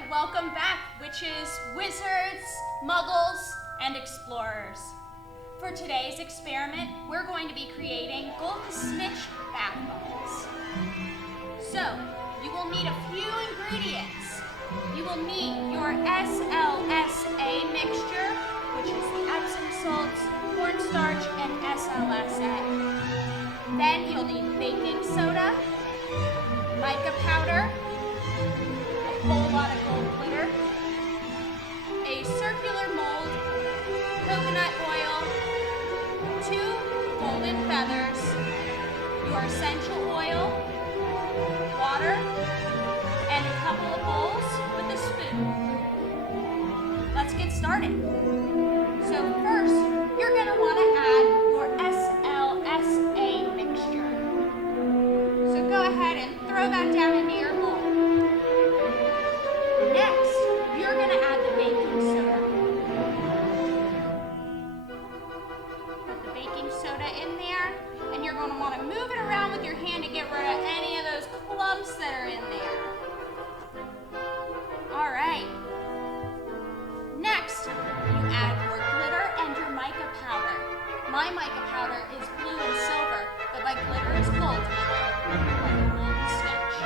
Hi, welcome back, witches, wizards, muggles, and explorers. For today's experiment, we're going to be creating golden snitch bath bombs. So, you will need a few ingredients. You will need your SLSA mixture, which is the Epsom salts, cornstarch, and SLSA. Then you'll need baking soda, mica powder, a whole lot of gold glitter, a circular mold, coconut oil, 2 golden feathers, your essential oil, water, and a couple of bowls with a spoon. Let's get started. So first, you're going to want to add your SLSA mixture. So go ahead and throw that down into your bowl. Next, you're going to add the baking soda. Put the baking soda in there, and you're going to want to move it around with your hand to get rid of any of those clumps that are in there. All right. Next, you add your glitter and your mica powder. My mica powder is blue and silver, but my glitter is gold, like a golden snitch.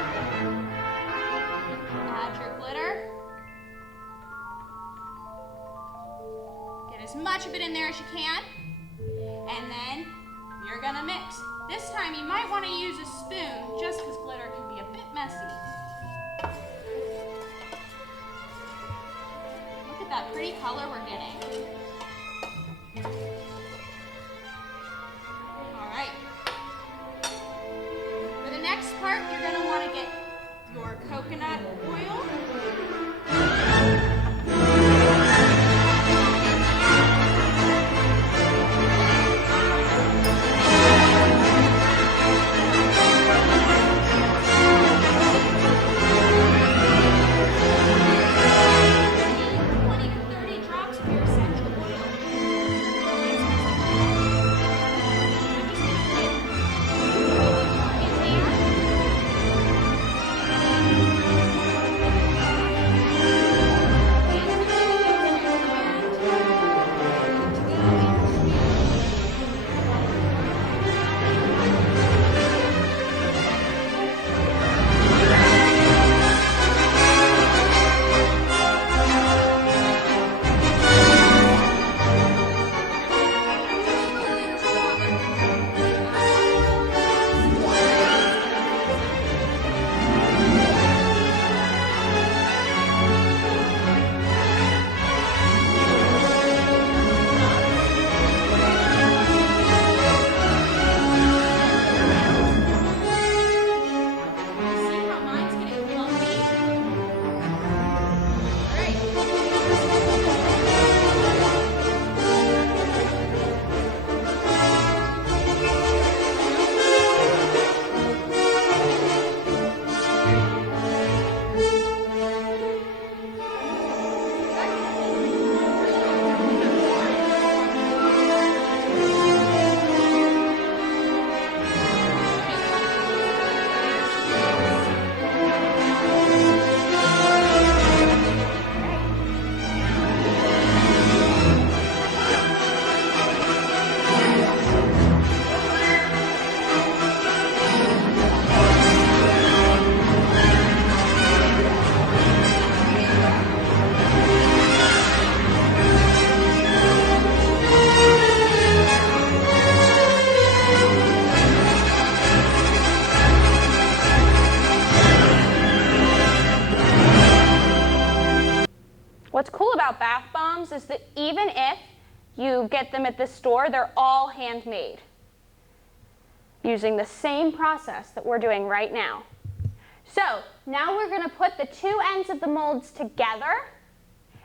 Add your glitter. Get as much of it in there as you can. And then you're gonna mix. This time you might want to use a spoon just because glitter can be a bit messy. Look at that pretty color we're getting. All right. For the next part, you're gonna want to get your coconut oil. What's cool about bath bombs is that even if you get them at the store, they're all handmade using the same process that we're doing right now. So now we're going to put the 2 ends of the molds together,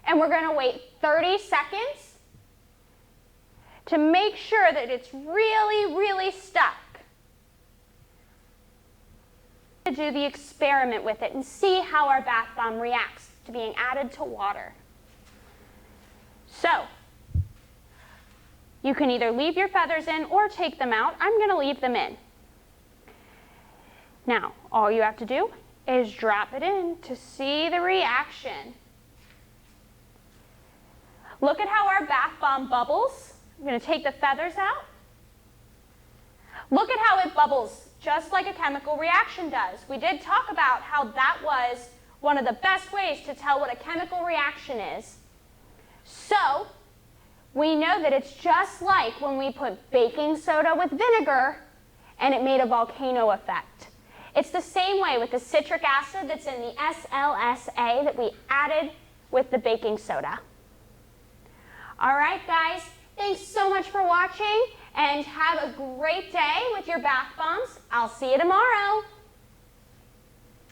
and we're going to wait 30 seconds to make sure that it's really, really stuck. To do the experiment with it and see how our bath bomb reacts to being added to water. So, you can either leave your feathers in or take them out. I'm going to leave them in. Now, all you have to do is drop it in to see the reaction. Look at how our bath bomb bubbles. I'm going to take the feathers out. Look at how it bubbles, just like a chemical reaction does. We did talk about how that was one of the best ways to tell what a chemical reaction is. So, we know that it's just like when we put baking soda with vinegar and it made a volcano effect. It's the same way with the citric acid that's in the SLSA that we added with the baking soda. All right, guys, thanks so much for watching, and have a great day with your bath bombs. I'll see you tomorrow.